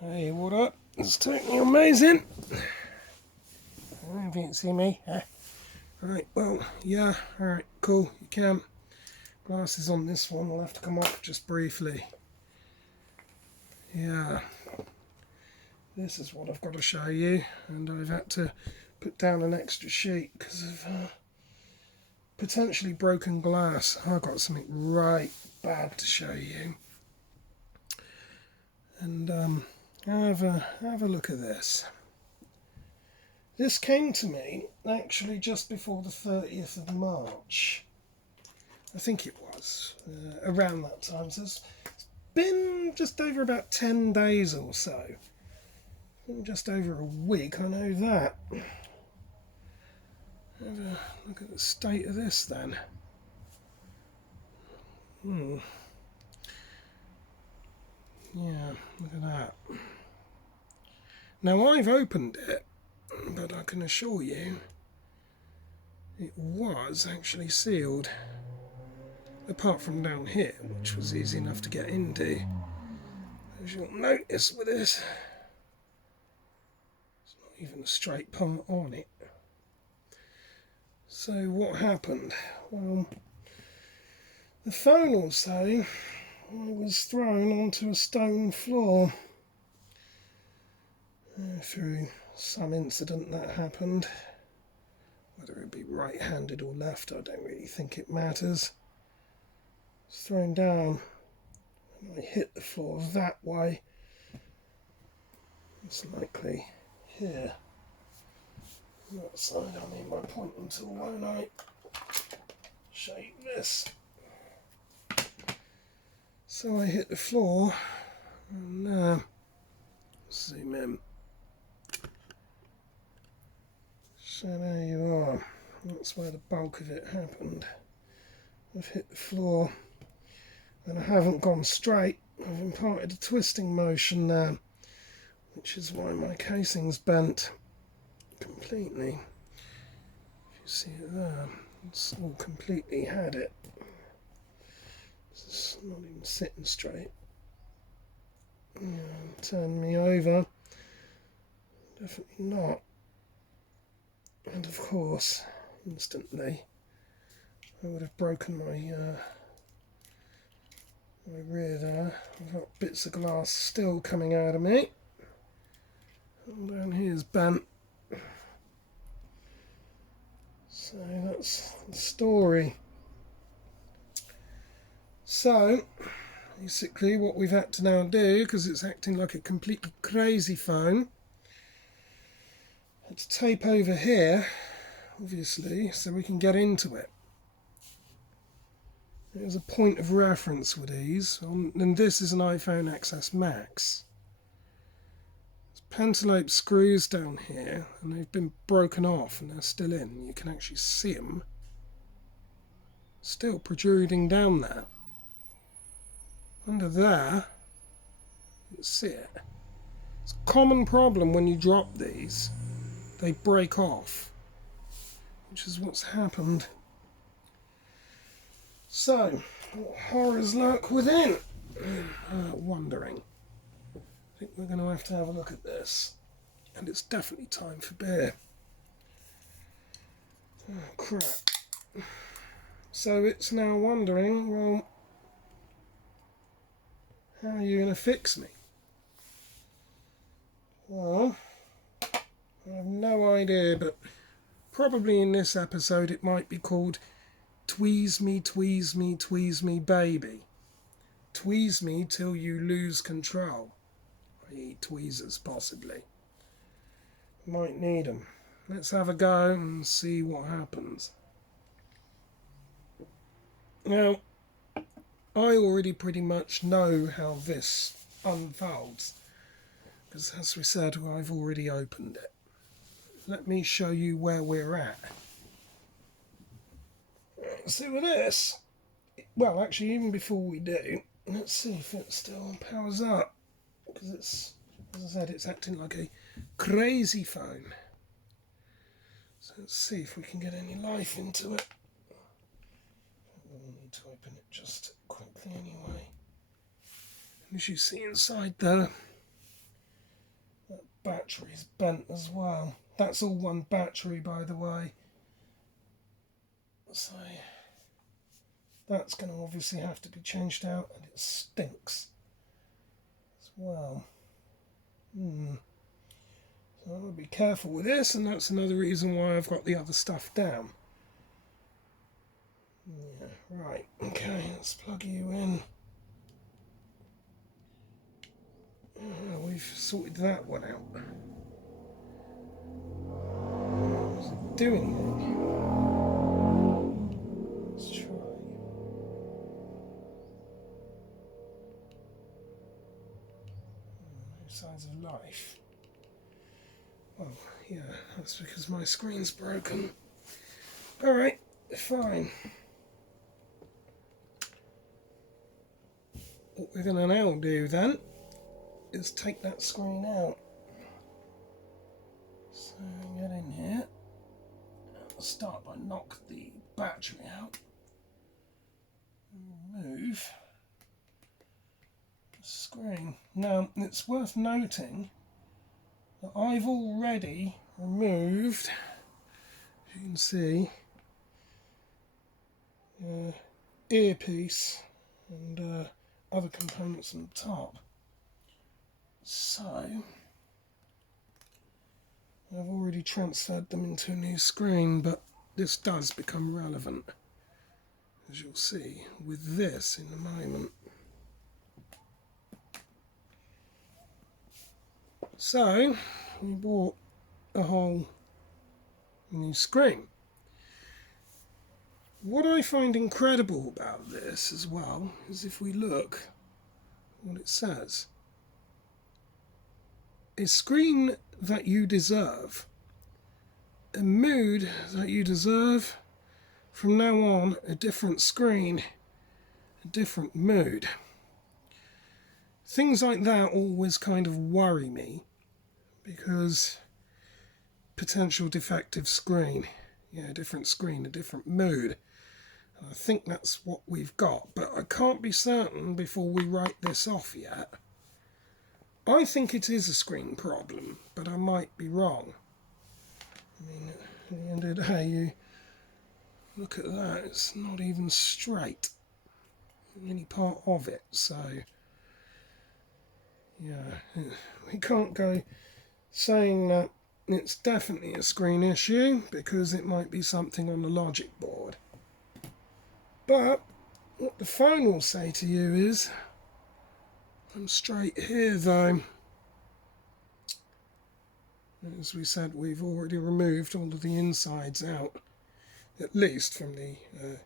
Hey, what up? It's totally amazing. I don't know if you can see me. Right, well, yeah, alright, cool, you can. Glasses on this one will have to come off just briefly. Yeah, this is what I've got to show you, and I've had to put down an extra sheet because of potentially broken glass. I've got something right bad to show you. And have a look at this. This came to me actually just before the 30th of March. I think it was around that time. So it's been just over about 10 days or so. Just over a week, I know that. Have a look at the state of this then. Yeah, look at that. Now I've opened it, but I can assure you it was actually sealed. Apart from down here, which was easy enough to get into. As you'll notice with this, it's not even a straight part on it. So what happened? Well, the phone will say I was thrown onto a stone floor through some incident that happened. Whether it be right-handed or left, I don't really think it matters. I was thrown down and I hit the floor that way. It's likely here. That side, I need my pointing tool, won't I? Show you this. So I hit the floor and zoom in. So there you are. That's where the bulk of it happened. I've hit the floor and I haven't gone straight. I've imparted a twisting motion there, which is why my casing's bent completely. If you see it there, it's all completely had it. It's not even sitting straight. Yeah, turn me over. Definitely not. And of course, instantly, I would have broken my rear there. I've got bits of glass still coming out of me. And down here's bent. So that's the story. So, basically what we've had to now do, because it's acting like a completely crazy phone, had to tape over here, obviously, so we can get into it. There's a point of reference with these, and this is an iPhone XS Max. There's pentalobe screws down here, and they've been broken off, and they're still in. You can actually see them still protruding down there. Under there, you can see it. It's a common problem when you drop these. They break off, which is what's happened. So, what horrors lurk within? Wondering. I think we're going to have a look at this. And it's definitely time for beer. Oh, crap. So it's now wondering, well, how are you going to fix me? Well, I have no idea, but probably in this episode it might be called Tweeze Me, Tweeze Me, Tweeze Me Baby. Tweeze me till you lose control. I.e. tweezers, possibly. Might need them. Let's have a go and see what happens. Now, I already pretty much know how this unfolds, because as we said, I've already opened it. Let me show you where we're at. See with this, well, actually, even before we do, let's see if it still powers up, because it's, as I said, it's acting like a crazy phone. So let's see if we can get any life into it. We'll need to open it just quickly anyway. And as you see inside there, battery's bent as well. That's all one battery, by the way. So that's going to obviously have to be changed out, and it stinks as well. So I'll be careful with this, and that's another reason why I've got the other stuff down. Yeah, right, okay, let's plug you in. We've sorted that one out. Does it do anything? Let's try. No signs of life. Well, yeah, that's because my screen's broken. Alright, fine. What we're going to now do then is take that screen out. So get in here. I'll start by knock the battery out. Remove the screen. Now it's worth noting that I've already removed, as you can see, earpiece and other components on the top. So I've already transferred them into a new screen, but this does become relevant, as you'll see with this in a moment. So we bought a whole new screen. What I find incredible about this as well is if we look what it says. A screen that you deserve. A mood that you deserve. From now on, a different screen, a different mood. Things like that always kind of worry me, because potential defective screen. Yeah, a different screen, a different mood. And I think that's what we've got, but I can't be certain before we write this off yet. I think it is a screen problem, but I might be wrong. I mean, at the end of the day, you look at that, it's not even straight in any part of it, so yeah, we can't go saying that it's definitely a screen issue, because it might be something on the logic board. But what the phone will say to you is, I'm straight here though. As we said, we've already removed all of the insides out, at least from the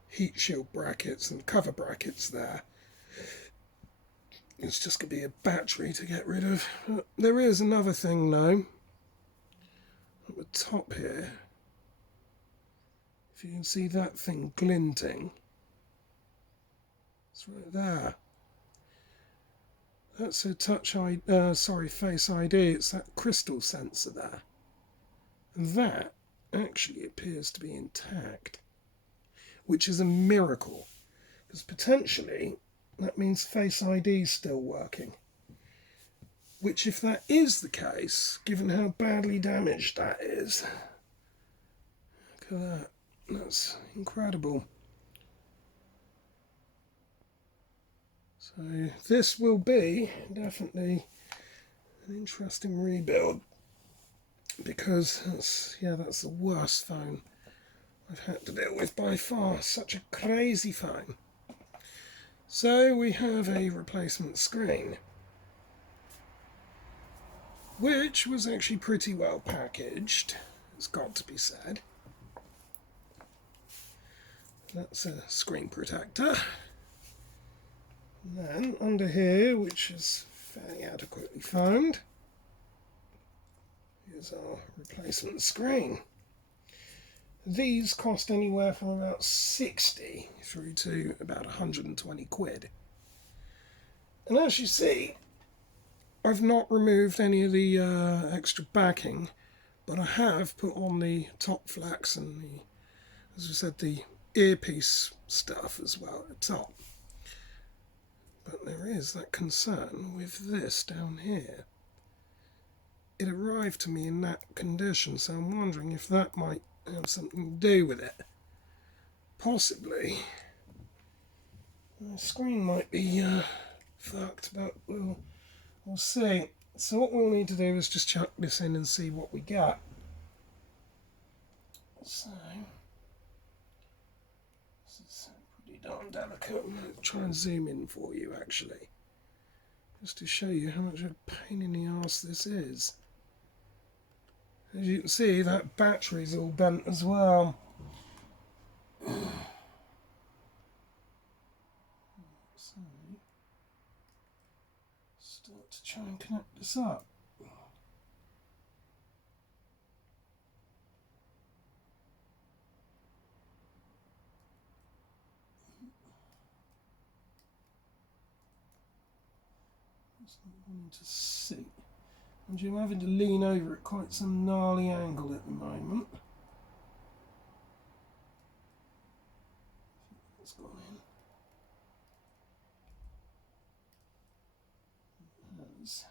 heat shield brackets and cover brackets there. It's just going to be a battery to get rid of. There is another thing though, at the top here. If you can see that thing glinting, it's right there. That's a Face ID. It's that crystal sensor there. And that actually appears to be intact, which is a miracle, because potentially that means Face ID is still working. Which, if that is the case, given how badly damaged that is, look at that. That's incredible. So this will be definitely an interesting rebuild, because that's the worst phone I've had to deal with by far. Such a crazy phone. So we have a replacement screen, which was actually pretty well packaged, it's got to be said. That's a screen protector. And then under here, which is fairly adequately foamed, is our replacement screen. These cost anywhere from about 60 through to about 120 quid. And as you see, I've not removed any of the extra backing, but I have put on the top flax and the, as we said, the earpiece stuff as well at the top. But there is that concern with this down here. it arrived to me in that condition, so I'm wondering if that might have something to do with it. Possibly. The screen might be fucked, but we'll see. So what we'll need to do is just chuck this in and see what we get. So, this is pretty darn delicate. I'm going to try and zoom in for you actually, just to show you how much of a pain in the arse this is. As you can see, that battery's all bent as well. So, start to try and connect this up. It's not wanting to see. And you're having to lean over at quite some gnarly angle at the moment. It's gone in. It's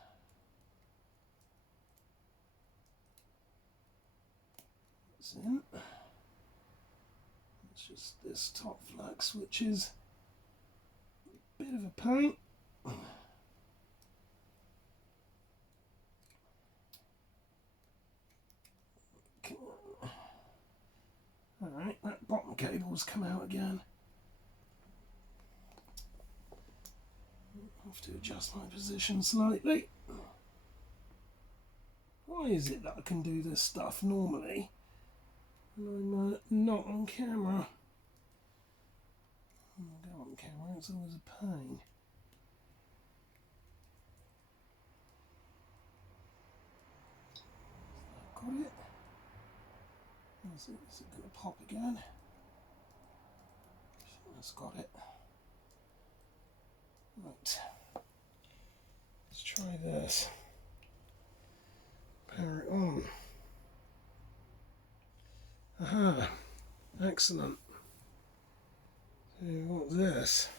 in. It's just this top flag switch is a bit of a pain. Alright, that bottom cable's come out again. I have to adjust my position slightly. Why is it that I can do this stuff normally and I'm not on camera? When I go on camera, it's always a pain. Got it? Is it going to pop again? That's got it. Right. Let's try this. Power it on. Aha. Excellent. So what's this?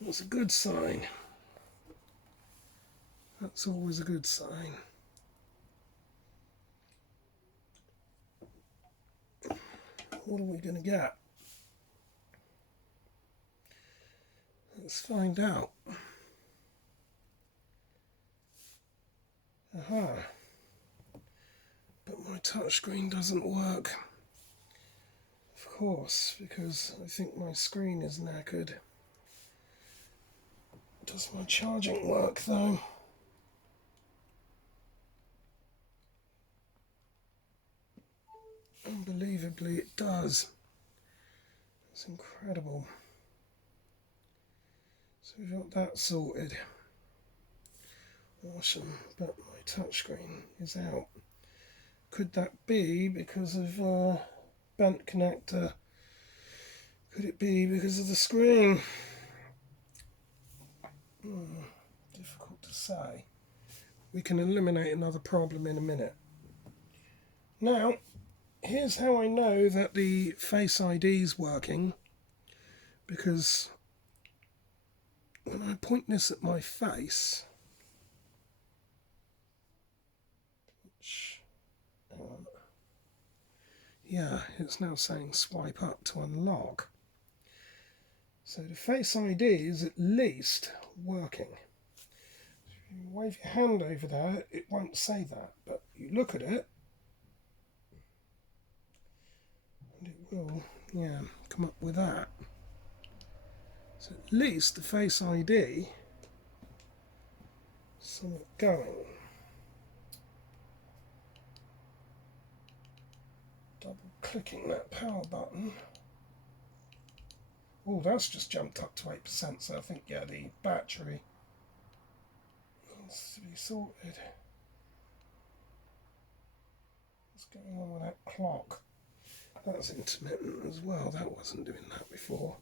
That's a good sign. That's always a good sign. What are we going to get? Let's find out. Aha. But my touchscreen doesn't work. Of course, because I think my screen is knackered. Does my charging work though? Unbelievably it does. It's incredible. So we've got that sorted. Awesome, but my touchscreen is out. Could that be because of bent connector? Could it be because of the screen? Difficult to say. We can eliminate another problem in a minute. Now, here's how I know that the Face ID is working, because when I point this at my face, yeah, it's now saying swipe up to unlock. So the Face ID is at least working. If you wave your hand over there, it won't say that, but you look at it, and it will, yeah, come up with that. So at least the Face ID is somewhat going. Double clicking that power button. Oh, that's just jumped up to 8%, so I think, yeah, the battery needs to be sorted. What's going on with that clock? That's intermittent as well. That wasn't doing that before.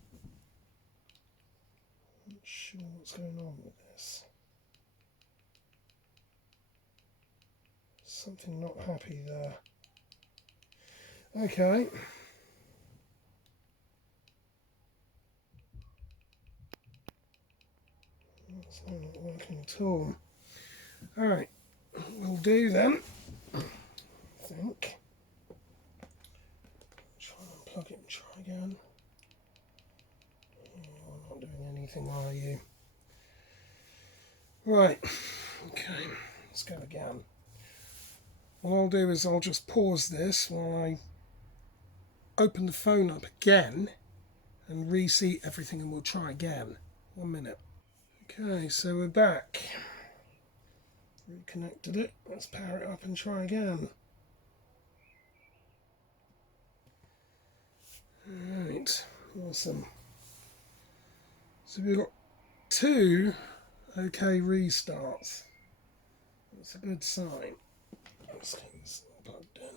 I'm not sure what's going on with this. Something not happy there. Okay. That's not working at all. Alright, we'll do then, I think, try and plug it and try again. You're not doing anything, are you? Right, okay, let's go again. What I'll do is I'll just pause this while I open the phone up again and reseat everything, and we'll try again. 1 minute. Okay, so we're back. Reconnected it. Let's power it up and try again. Alright, awesome. So we've got 2 okay restarts. That's a good sign. Let's get this plugged in.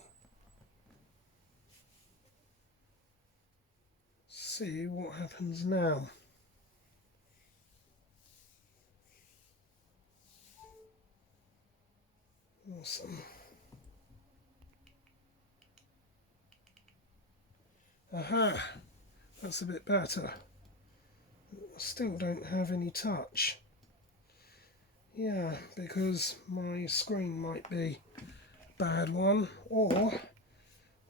See what happens now. Awesome. Aha, that's a bit better. I still don't have any touch. Yeah, because my screen might be a bad one, or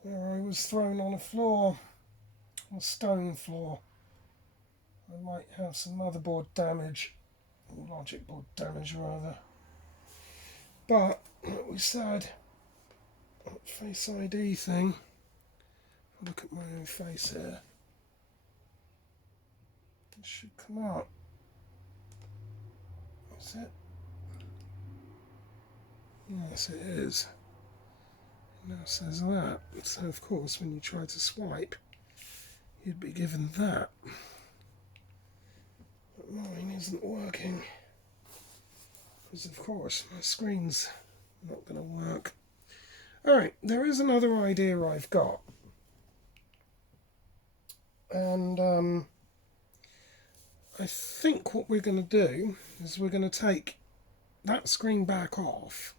where I was thrown on a floor, a stone floor. I might have some motherboard damage, or logic board damage rather. But, like we said, that Face ID thing, if I look at my own face here, it should come up. Is it? Yes, it is. It now says that. So, of course, when you try to swipe, you'd be given that. But mine isn't working. Because, of course, my screen's not going to work. Alright, there is another idea I've got. And I think what we're going to do is we're going to take that screen back off.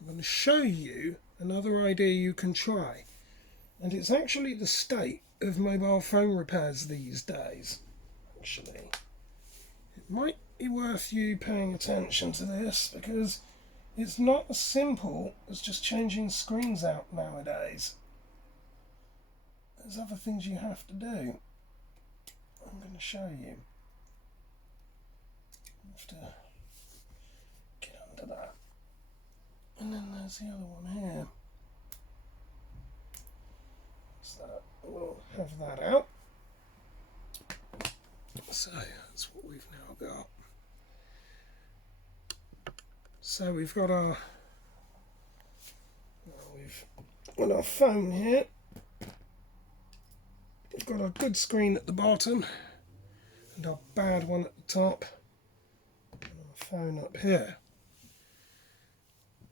I'm going to show you another idea you can try. And it's actually the state of mobile phone repairs these days, actually. It might be worth you paying attention to this, because it's not as simple as just changing screens out nowadays. There's other things you have to do. I'm going to show you. I have to get under that. And then there's the other one here. So we'll have that out. So that's what we've now got. So we've got our phone here. We've got our good screen at the bottom and our bad one at the top, and our phone up here.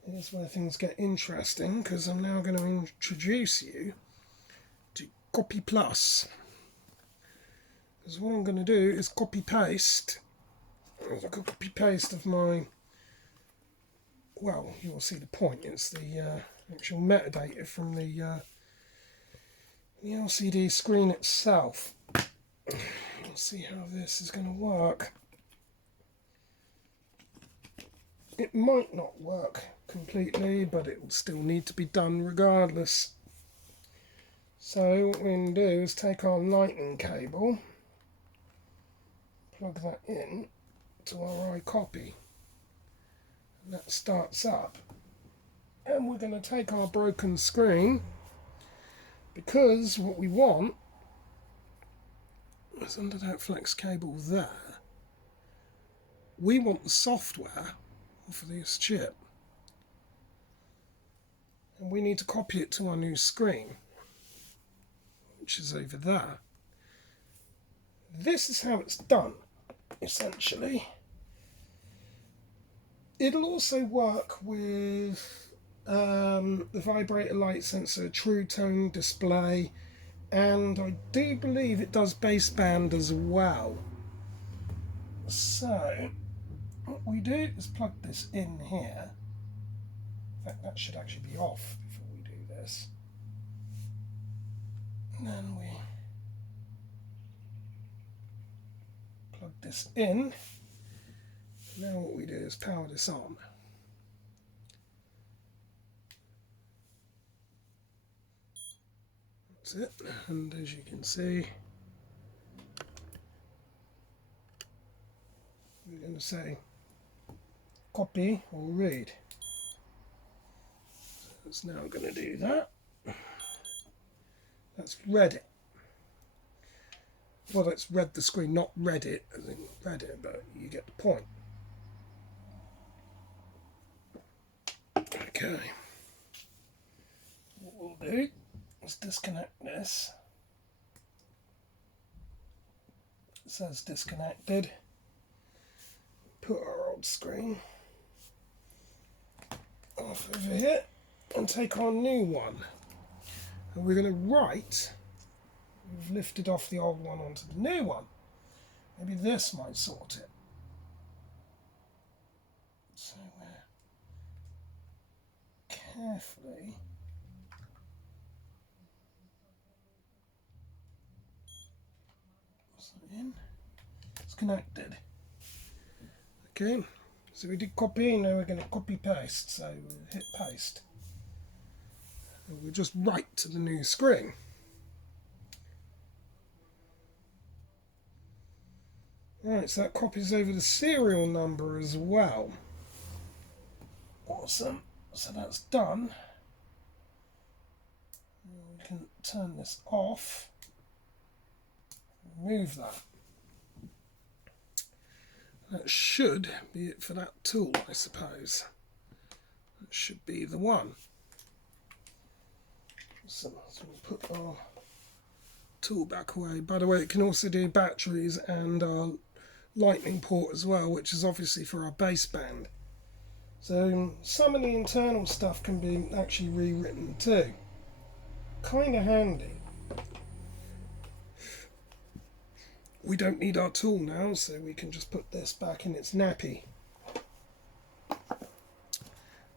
Here's where things get interesting, because I'm now going to introduce you to Copy Plus. Because what I'm going to do is copy paste of my, well, you'll see the point, it's the actual metadata from the LCD screen itself. Let's see how this is going to work. It might not work completely, but it will still need to be done regardless. So what we're going to do is take our lightning cable, plug that in to our iCopy, and that starts up. And we're going to take our broken screen, because what we want is under that flex cable there, we want the software off of this chip, and we need to copy it to our new screen, which is over there. This is how it's done, essentially. It'll also work with the vibrator light sensor, true tone display, and I do believe it does baseband as well. So what we do is plug this in here. In fact, that should actually be off before we do this. And then we plug this in. Now what we do is power this on. That's it, and as you can see, we're going to say copy or read. So it's now going to do that. That's read it. Well, that's read the screen, not read it, as in read it, but you get the point. Okay. What we'll do is disconnect this. It says disconnected. Put our old screen off over here and take our new one. And we're going to write. We've lifted off the old one onto the new one. Maybe this might sort it. So we're carefully in. It's connected. Okay, so we did copy, now we're going to copy paste. So we'll hit paste. And we'll just write to the new screen. Right, so that copies over the serial number as well. Awesome. So that's done. We can turn this off. Remove that. That should be it for that tool, I suppose. That should be the one. So we'll put our tool back away. By the way, it can also do batteries and our lightning port as well, which is obviously for our baseband. So some of the internal stuff can be actually rewritten too. Kind of handy. We don't need our tool now, so we can just put this back in its nappy.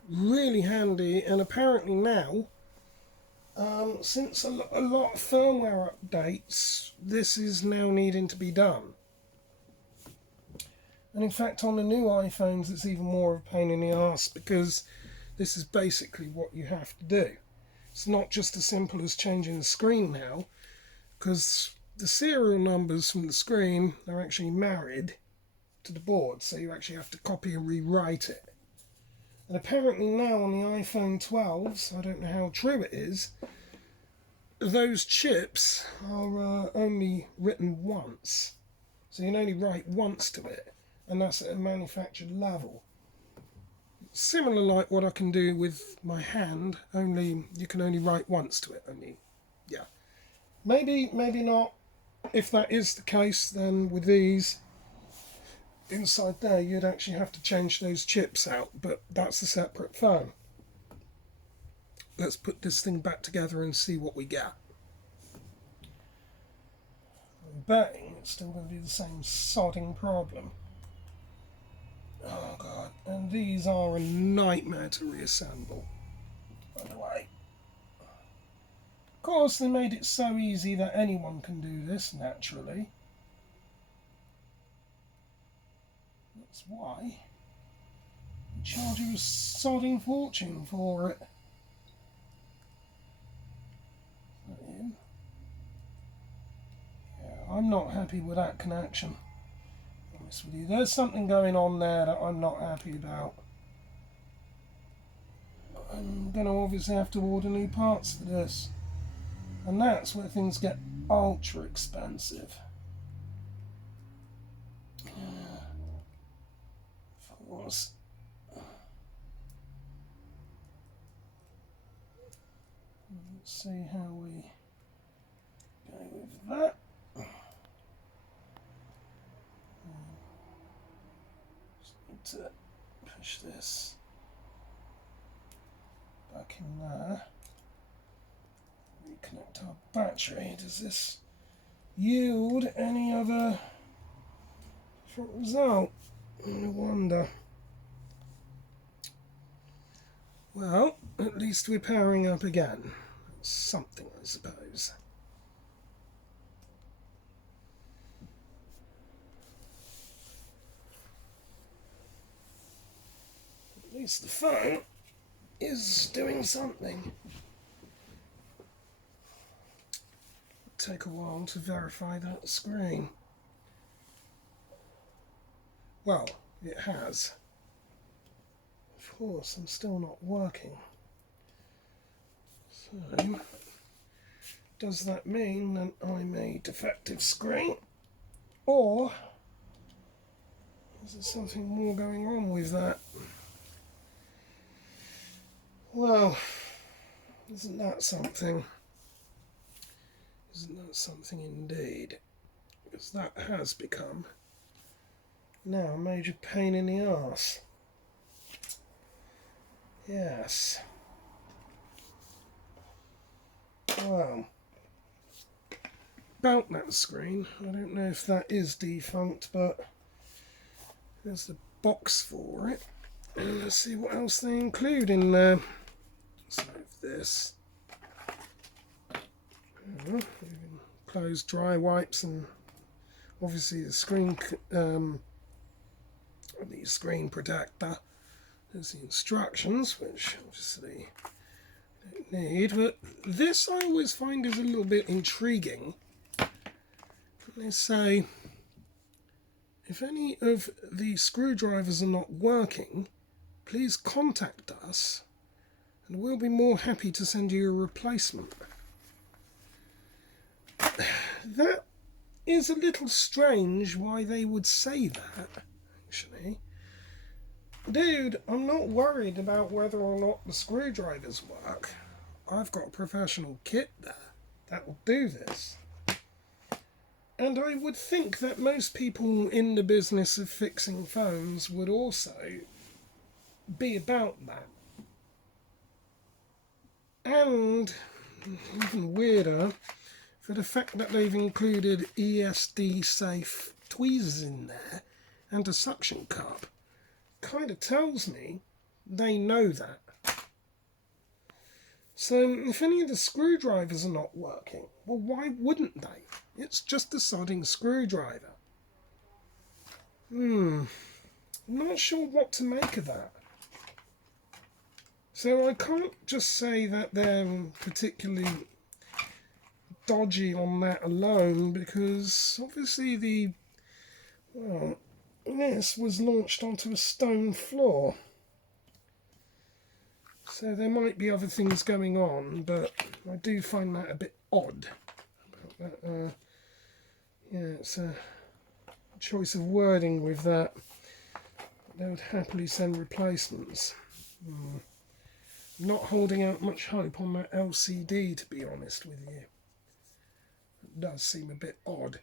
Really handy, and apparently now, since a lot of firmware updates, this is now needing to be done. And in fact, on the new iPhones, it's even more of a pain in the arse, because this is basically what you have to do. It's not just as simple as changing the screen now, because the serial numbers from the screen are actually married to the board, so you actually have to copy and rewrite it. And apparently now on the iPhone 12s, I don't know how true it is, those chips are only written once. So you can only write once to it, and that's at a manufactured level. Similar like what I can do with my hand, only you can only write once to it. Only, yeah. Maybe not. If that is the case, then with these inside there, you'd actually have to change those chips out, but that's a separate phone. Let's put this thing back together and see what we get. I'm betting it's still going to be the same sodding problem. Oh god, and these are a nightmare to reassemble, by the way. Of course, they made it so easy that anyone can do this naturally. That's why they charge you a sodding fortune for it. Yeah, I'm not happy with that connection. Honest with you, there's something going on there that I'm not happy about. I'm going to obviously have to order new parts for this. And that's where things get ultra expensive. Of course. Let's see how we go with that. Just need to push this back in there. Reconnect our battery. Does this yield any other different result? I wonder. Well, at least we're powering up again. That's something, I suppose. At least the phone is doing something. take a while to verify that screen. Well, it has. Of course, I'm still not working. So, does that mean that I'm a defective screen? Or is there something more going on with that? Well, isn't that something? Isn't that something indeed? Because that has become now a major pain in the arse. Yes. Well, about that screen, I don't know if that is defunct, but there's the box for it. And let's see what else they include in there. So this. Close dry wipes and obviously the screen protector. There's the instructions, which obviously don't need, but this I always find is a little bit intriguing. They say if any of the screwdrivers are not working, please contact us and we'll be more happy to send you a replacement. That is a little strange why they would say that, actually. Dude, I'm not worried about whether or not the screwdrivers work. I've got a professional kit there that will do this. And I would think that most people in the business of fixing phones would also be about that. And, even weirder, for the fact that they've included ESD-safe tweezers in there and a suction cup, kind of tells me they know that. So if any of the screwdrivers are not working, well, why wouldn't they? It's just a sodding screwdriver. I'm not sure what to make of that. So I can't just say that they're particularly dodgy on that alone, because obviously this was launched onto a stone floor. So there might be other things going on, but I do find that a bit odd. About that, yeah, it's a choice of wording with that. They would happily send replacements. Not holding out much hope on that LCD, to be honest with you. It does seem a bit odd.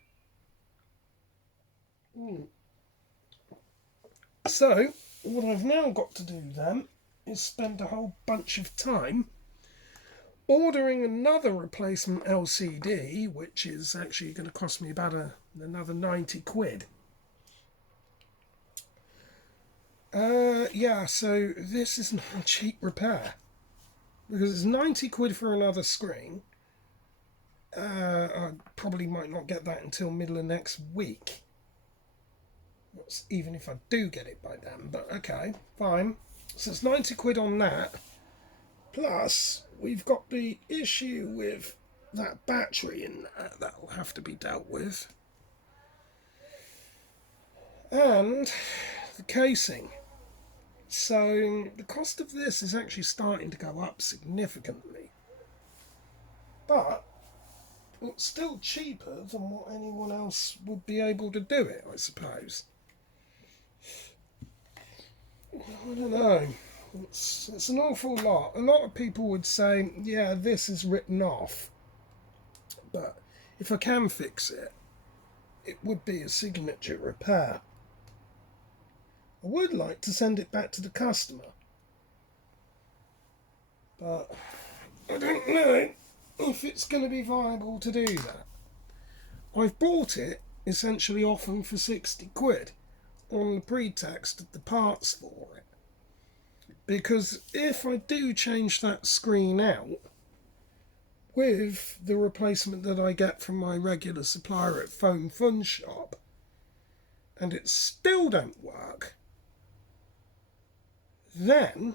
So, what I've now got to do then is spend a whole bunch of time ordering another replacement LCD, which is actually going to cost me about another 90 quid. Yeah, so this is not a cheap repair, because it's 90 quid for another screen. I probably might not get that until middle of next week. That's even if I do get it by then, but okay, fine. So it's 90 quid on that. Plus, we've got the issue with that battery in there that will have to be dealt with. And the casing. So the cost of this is actually starting to go up significantly. But it's still cheaper than what anyone else would be able to do it, I suppose. I don't know. It's an awful lot. A lot of people would say, yeah, this is written off. But if I can fix it, it would be a signature repair. I would like to send it back to the customer. But I don't know if it's going to be viable to do that. I've bought it essentially off them for 60 quid on the pretext of the parts for it. Because if I do change that screen out with the replacement that I get from my regular supplier at Phone Fun Shop, and it still don't work, then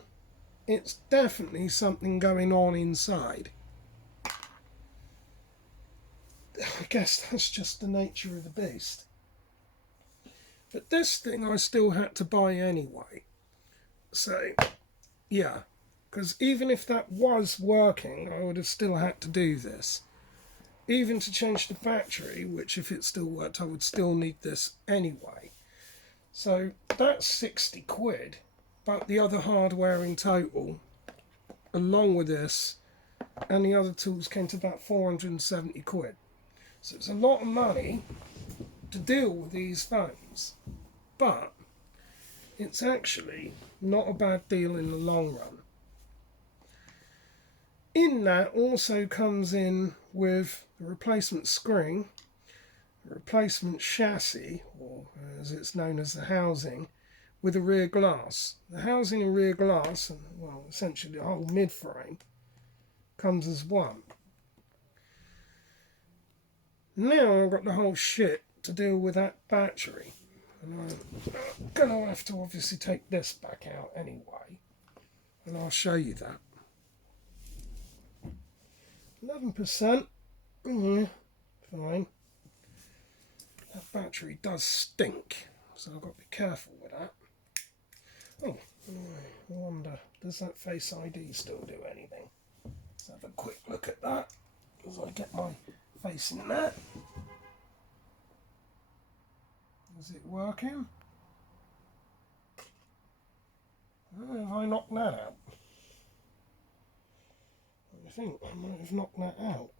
it's definitely something going on inside. I guess that's just the nature of the beast. But this thing I still had to buy anyway. So, yeah. Because even if that was working, I would have still had to do this. Even to change the battery, which if it still worked, I would still need this anyway. So that's 60 quid. But the other hardware in total, along with this, and the other tools came to about 470 quid. So it's a lot of money to deal with these phones. But it's actually not a bad deal in the long run. In that also comes in with the replacement screen, the replacement chassis, or as it's known as the housing, with a rear glass. The housing and rear glass, and well, essentially the whole mid-frame, comes as one. Now I've got the whole shit to deal with that battery. And I'm going to have to obviously take this back out anyway. And I'll show you that. 11%. Fine. That battery does stink. So I've got to be careful with that. Oh, I wonder, does that Face ID still do anything? Let's have a quick look at that as I get my face in there. Is it working? Oh, have I knocked that out? I think I might have knocked that out.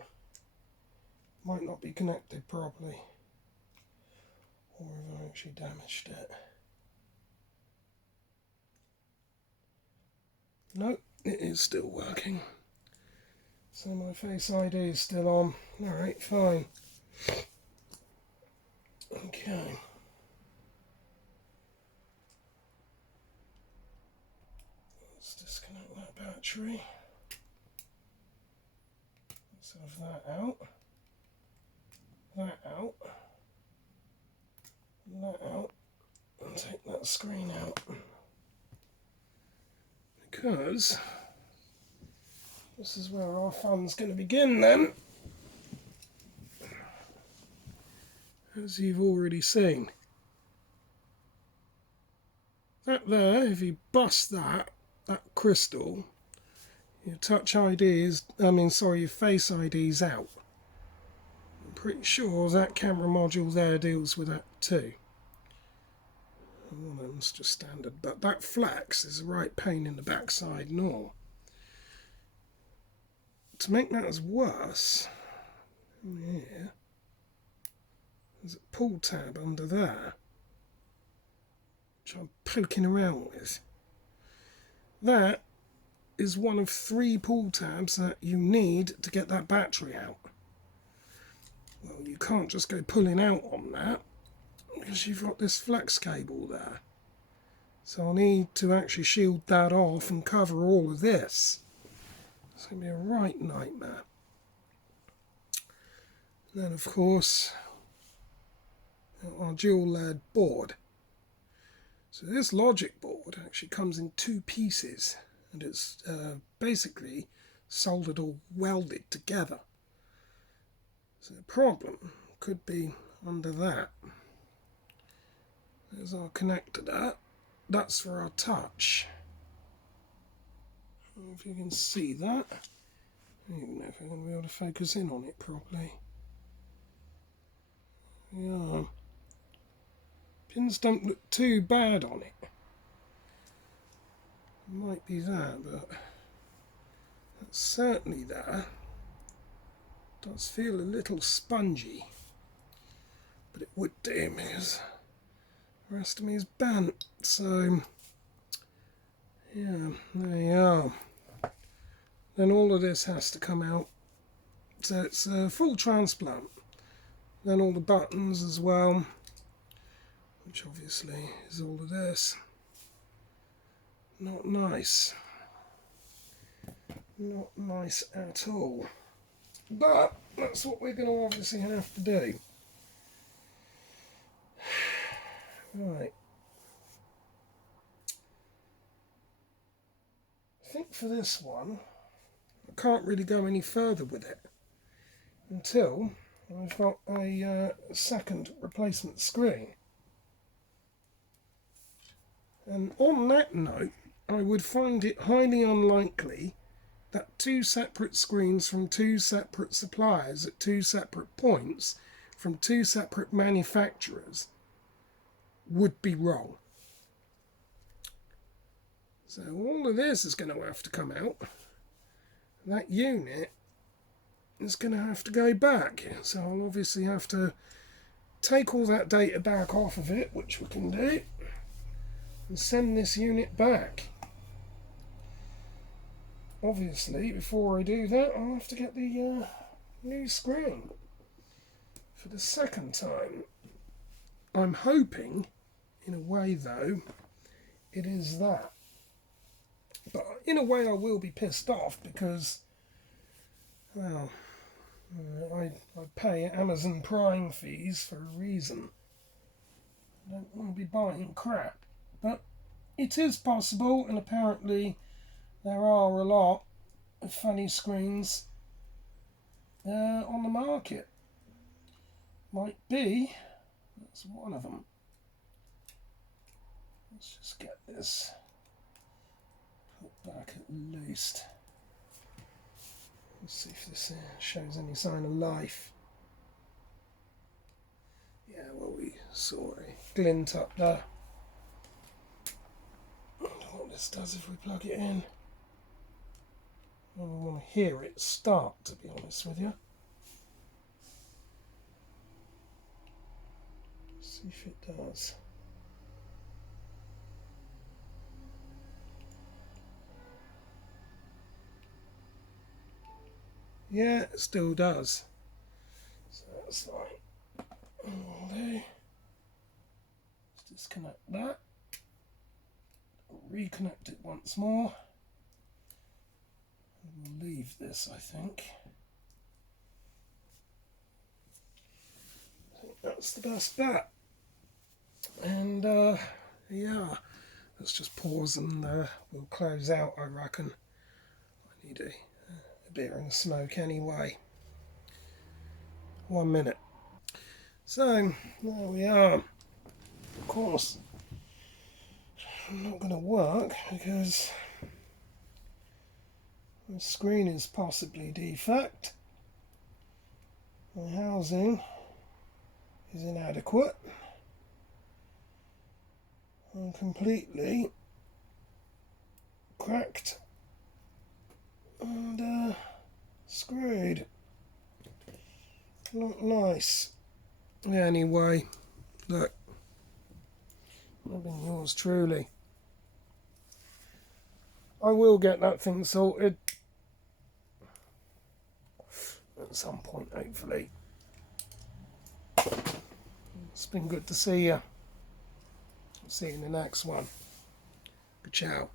Might not be connected properly. Or have I actually damaged it? Nope, it is still working. So my Face ID is still on. Alright, fine. Okay. Let's disconnect that battery. Let's have that out. That out. And that out. And take that screen out. Because this is where our fun's going to begin then. As you've already seen. That there, if you bust that crystal, your Touch ID is, your Face ID is out. I'm pretty sure that camera module there deals with that too. One of them's just standard, but that flex is a right pain in the backside and all. To make matters worse, here, there's a pull tab under there, which I'm poking around with. That is one of 3 pull tabs that you need to get that battery out. Well, you can't just go pulling out on that, because you've got this flex cable there. So I need to actually shield that off and cover all of this. It's going to be a right nightmare. And then of course, our dual LED board. So this logic board actually comes in 2 pieces, and it's basically soldered or welded together. So the problem could be under that. There's our connector there. That's for our touch. I don't know if you can see that. I don't even know if I'm going to be able to focus in on it properly. Yeah. Pins don't look too bad on it. It might be that, but that's certainly there. It does feel a little spongy. But it would do me as the rest of me is bent. So, yeah, there you are. Then all of this has to come out. So it's a full transplant. Then all the buttons as well, which obviously is all of this. Not nice. Not nice at all. But that's what we're going to obviously have to do. Right. I think for this one, I can't really go any further with it until I've got a second replacement screen. And on that note, I would find it highly unlikely that two separate screens from two separate suppliers at two separate points from two separate manufacturers would be wrong. So all of this is going to have to come out. That unit is going to have to go back. So I'll obviously have to take all that data back off of it, which we can do, and send this unit back. Obviously, before I do that, I'll have to get the new screen for the second time. I'm hoping, in a way though, it is that. But in a way I will be pissed off because, well, I pay Amazon Prime fees for a reason. I don't want to be buying crap. But it is possible, and apparently there are a lot of funny screens on the market. Might be, that's one of them. Let's just get this put back at least. Let's see if this shows any sign of life. Yeah, well, we saw a glint up there. I wonder what this does if we plug it in. I don't want to hear it start, to be honest with you. Let's see if it does. Yeah, it still does. So that's like, we'll do. Let's disconnect that. Reconnect it once more. We'll leave this, I think. That's the best bet. And yeah, let's just pause and we'll close out, I reckon. I need a beer and smoke anyway. 1 minute. So there we are. Of course, I'm not going to work because the screen is possibly defect. The housing is inadequate and completely cracked and screwed. Not nice. Anyway, look, I've been yours truly. I will get that thing sorted at some point, hopefully. It's been good to see you. See you in the next one. Ciao.